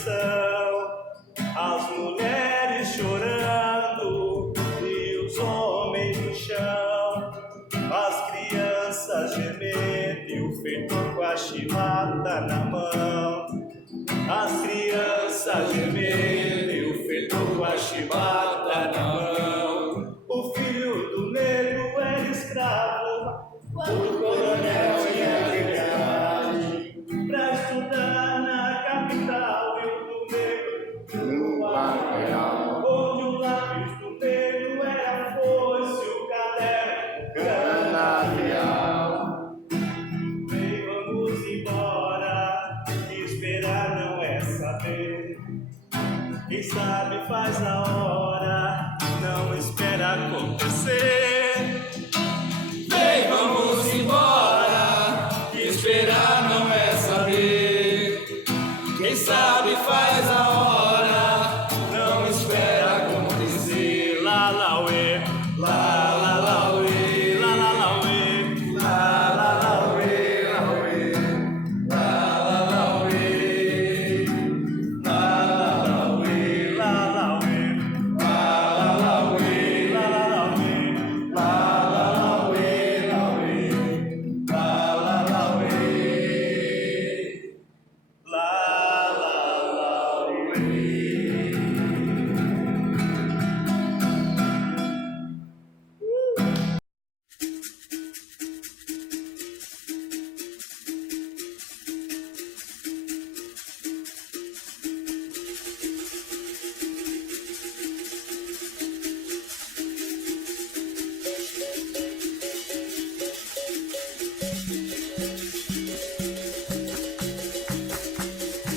lição. As mulheres chorando e os homens no chão, as crianças gemendo e o feitor com a chibata na mão. As crianças gemendo e o feitor com a chibata na mão. O filho do negro era escravo, o coronel ia viagem pra estudar na capital, e o do negro no arraial, onde o lápis do negro era a foice, o caderno canavial. Vem, vamos embora, que esperar não é saber. Quem sabe faz a hora, não espera acontecer. Vem, vamos embora, que esperar não é saber.